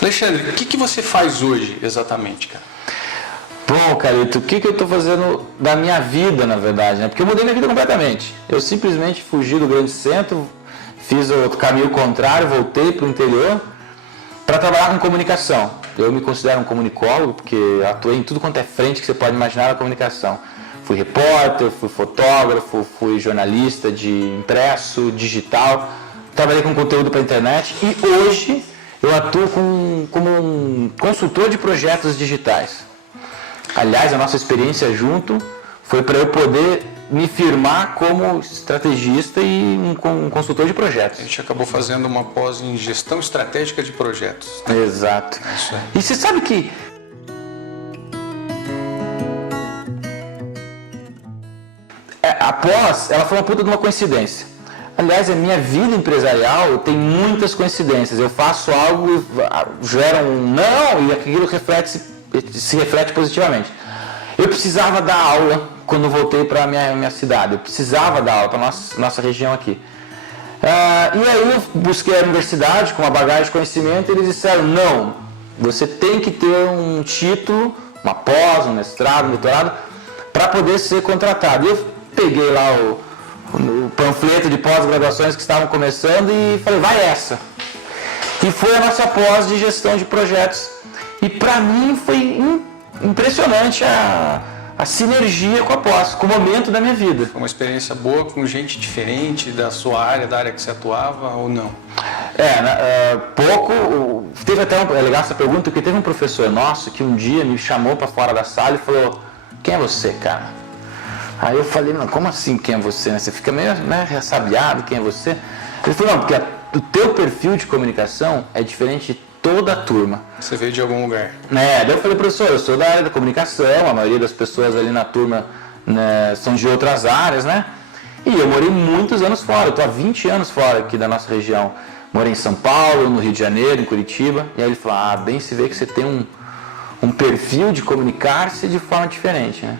Alexandre, o que você faz hoje exatamente, cara? Bom, Carito, o que eu estou fazendo da minha vida, na verdade, né? Porque eu mudei minha vida completamente. Eu simplesmente fugi do grande centro, fiz o caminho contrário, voltei para o interior para trabalhar com comunicação. Eu me considero um comunicólogo, porque atuei em tudo quanto é frente que você pode imaginar na comunicação. Fui repórter, fui fotógrafo, fui jornalista de impresso, digital, trabalhei com conteúdo para a internet e hoje eu atuo como um consultor de projetos digitais. Aliás, a nossa experiência junto foi para eu poder me firmar como estrategista e um consultor de projetos. A gente acabou fazendo uma pós em gestão estratégica de projetos. Exato. É isso aí. E você sabe que a pós, ela foi uma puta de uma coincidência. Aliás, a minha vida empresarial tem muitas coincidências. Eu faço algo, gera um não e aquilo se reflete positivamente. Eu precisava dar aula quando voltei para a minha cidade. Eu precisava dar aula para a nossa região aqui. E aí eu busquei a universidade com uma bagagem de conhecimento e eles disseram, não, você tem que ter um título, uma pós, um mestrado, um doutorado, para poder ser contratado. E eu peguei lá o panfleto de pós-graduações que estavam começando e falei, vai essa. E foi a nossa pós de gestão de projetos. E para mim foi impressionante a sinergia com a pós, com o momento da minha vida. Foi uma experiência boa com gente diferente da sua área, da área que você atuava ou não? Pouco. Teve até é legal essa pergunta, porque teve um professor nosso que um dia me chamou para fora da sala e falou, quem é você, cara? Aí eu falei, não, como assim quem é você? Você fica meio ressabiado, quem é você? Ele falou, não, porque o teu perfil de comunicação é diferente de toda a turma. Você veio de algum lugar? Daí eu falei, professor, eu sou da área da comunicação, a maioria das pessoas ali na turma, né, são de outras áreas, né? E eu morei muitos anos fora, eu estou há 20 anos fora aqui da nossa região. Morei em São Paulo, no Rio de Janeiro, em Curitiba. E aí ele falou, bem se vê que você tem um perfil de comunicar-se de forma diferente, né?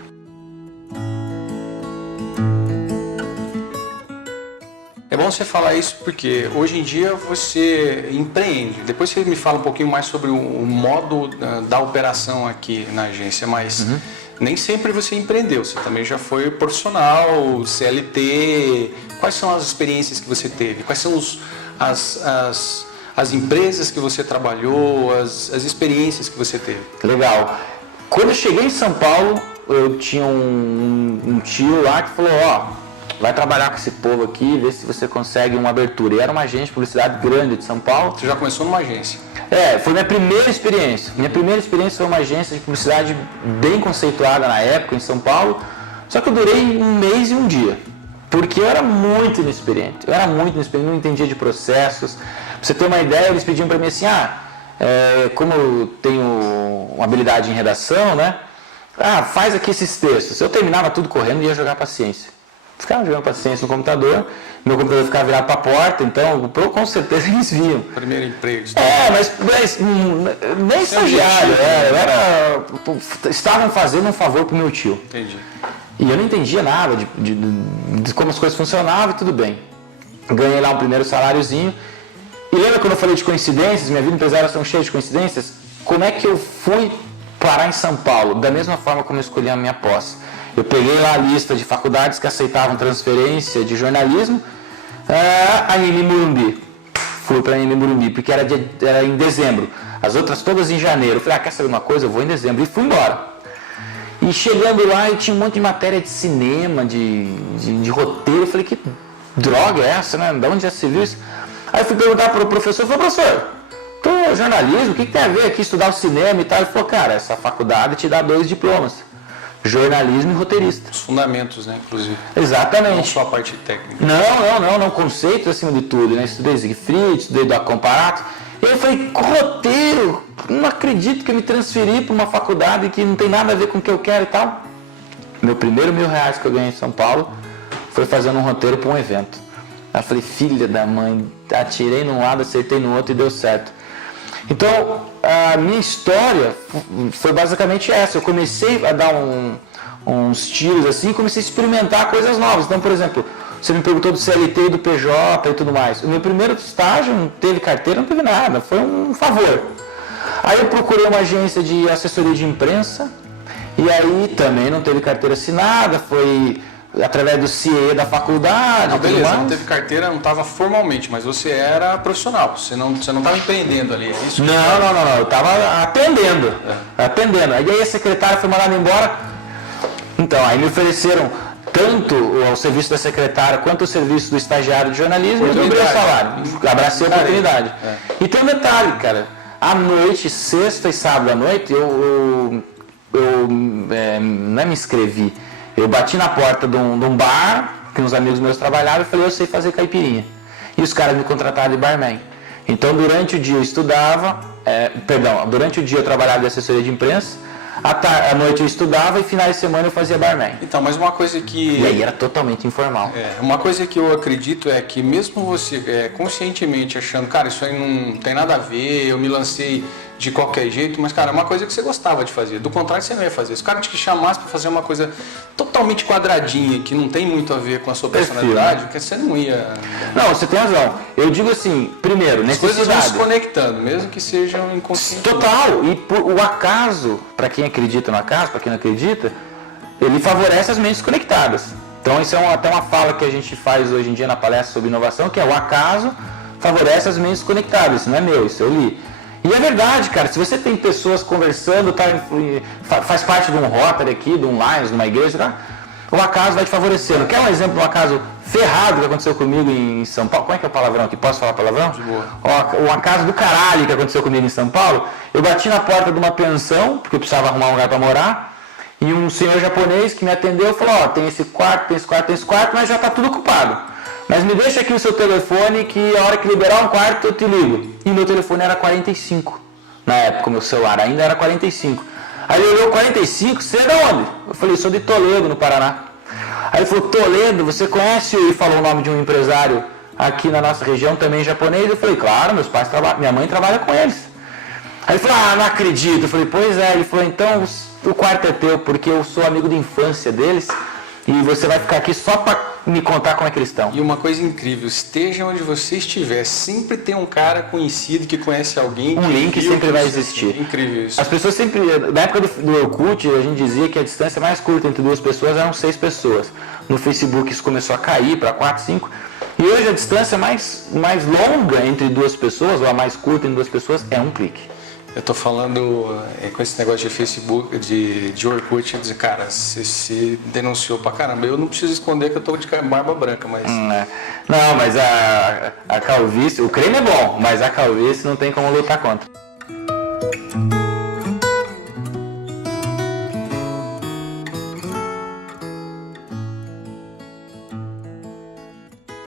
É bom você falar isso porque hoje em dia você empreende. Depois você me fala um pouquinho mais sobre o modo da operação aqui na agência, mas nem sempre você empreendeu. Você também já foi profissional, CLT. Quais são as experiências que você teve? Quais são as empresas que você trabalhou, as experiências que você teve? Legal. Quando eu cheguei em São Paulo, eu tinha um tio lá que falou, vai trabalhar com esse povo aqui, ver se você consegue uma abertura. E era uma agência de publicidade grande de São Paulo. Você já começou numa agência? Foi minha primeira experiência. Minha primeira experiência foi uma agência de publicidade bem conceituada na época, em São Paulo. Só que eu durei 1 mês e 1 dia. Porque eu era muito inexperiente. Não entendia de processos. Pra você ter uma ideia, eles pediam pra mim assim, como eu tenho uma habilidade em redação, né? Faz aqui esses textos. Eu terminava tudo correndo e ia jogar paciência. Ficava jogando paciência no computador, meu computador ficava virado para a porta, então com certeza eles viam. Primeiro emprego. Mas nem estagiário, estavam fazendo um favor para o meu tio. Entendi. E eu não entendia nada de como as coisas funcionavam e tudo bem. Ganhei lá um primeiro saláriozinho. E lembra quando eu falei de coincidências, minha vida empresária são cheias de coincidências? Como é que eu fui parar em São Paulo? Da mesma forma como eu escolhi a minha pós. Eu peguei lá a lista de faculdades que aceitavam transferência de jornalismo, a Anhembi Morumbi. Fui para a Anhembi Morumbi, porque era em dezembro. As outras todas em janeiro. Eu falei, quer saber uma coisa? Eu vou em dezembro. E fui embora. E chegando lá, eu tinha um monte de matéria de cinema, de roteiro. Eu falei, que droga é essa, né? De onde já se viu isso? Aí eu fui perguntar para o professor, eu falei, professor, jornalismo, o que tem a ver aqui estudar o cinema e tal? Ele falou, cara, essa faculdade te dá 2 diplomas. Jornalismo e roteirista. Os fundamentos, né, inclusive. Exatamente. Não só a parte técnica. Não, conceitos acima de tudo, né? Estudei Siegfried, estudei do Comparato. E eu falei, roteiro, não acredito que eu me transferi para uma faculdade que não tem nada a ver com o que eu quero e tal. Meu primeiro R$1.000 que eu ganhei em São Paulo foi fazendo um roteiro para um evento. Aí eu falei, filha da mãe, atirei num lado, acertei no outro e deu certo. Então, a minha história foi basicamente essa. Eu comecei a dar uns tiros assim, comecei a experimentar coisas novas. Então, por exemplo, você me perguntou do CLT e do PJ e tudo mais. O meu primeiro estágio não teve carteira, não teve nada, foi um favor. Aí eu procurei uma agência de assessoria de imprensa, e aí também não teve carteira assinada, foi através do CIE da faculdade. Não, beleza, não teve carteira, não estava formalmente, mas você era profissional, você não estava empreendendo ali, é isso? Não, eu estava atendendo. Aí a secretária foi mandada embora, então aí me ofereceram tanto o serviço da secretária quanto o serviço do estagiário de jornalismo e eu dobrei o salário, abracei a oportunidade. E tem um detalhe, cara, à noite, sexta e sábado à noite, eu não me inscrevi, eu bati na porta de um bar, que uns amigos meus trabalhavam, e falei, eu sei fazer caipirinha. E os caras me contrataram de barman. Então, durante o dia eu estudava, durante o dia eu trabalhava de assessoria de imprensa, à noite eu estudava e finais de semana eu fazia barman. Então, mas uma coisa que... E aí era totalmente informal. Uma coisa que eu acredito é que mesmo você conscientemente achando, cara, isso aí não tem nada a ver, eu me lancei de qualquer jeito, mas, cara, é uma coisa que você gostava de fazer. Do contrário, você não ia fazer. Se o cara te chamasse para fazer uma coisa totalmente quadradinha, que não tem muito a ver com a sua personalidade, porque você não ia... Não, você tem razão. Eu digo assim, primeiro, necessidade. As coisas vão se conectando, mesmo que sejam inconscientes. Total. E o acaso, para quem acredita no acaso, para quem não acredita, ele favorece as mentes conectadas. Então, isso é até uma fala que a gente faz hoje em dia na palestra sobre inovação, que é o acaso favorece as mentes conectadas. Isso não é meu, isso eu li. E é verdade, cara, se você tem pessoas conversando, faz parte de um Rotary aqui, de um Lions, de uma igreja, tá? O acaso vai te favorecendo. Quer um exemplo de um acaso ferrado que aconteceu comigo em São Paulo? Como é que é o palavrão aqui? Posso falar palavrão? De boa. O acaso do caralho que aconteceu comigo em São Paulo, eu bati na porta de uma pensão, porque eu precisava arrumar um lugar para morar, e um senhor japonês que me atendeu falou, tem esse quarto, mas já está tudo ocupado. Mas me deixa aqui o seu telefone que a hora que liberar um quarto eu te ligo. E meu telefone era 45. Na época, meu celular ainda era 45. Aí ele olhou 45, você é de onde? Eu falei, sou de Toledo, no Paraná. Aí ele falou, Toledo, você conhece? E falou o nome de um empresário aqui na nossa região, também japonês. Eu falei, claro, meus pais minha mãe trabalha com eles. Aí ele falou, não acredito. Eu falei, pois é. Ele falou, então o quarto é teu, porque eu sou amigo de infância deles. E você vai ficar aqui só para me contar como é que eles estão. E uma coisa incrível, esteja onde você estiver, sempre tem um cara conhecido que conhece alguém. Um link sempre vai existir. Incrível isso. As pessoas sempre, na época do Orkut, a gente dizia que a distância mais curta entre duas pessoas eram 6 pessoas. No Facebook isso começou a cair para 4, 5. E hoje a distância mais longa entre duas pessoas, ou a mais curta entre duas pessoas, é um clique. Eu tô falando com esse negócio de Facebook, de Orkut, eu dizer, cara, você se denunciou pra caramba. Eu não preciso esconder que eu tô de barba branca, mas... Não, mas a calvície, o creme é bom, mas a calvície não tem como lutar contra.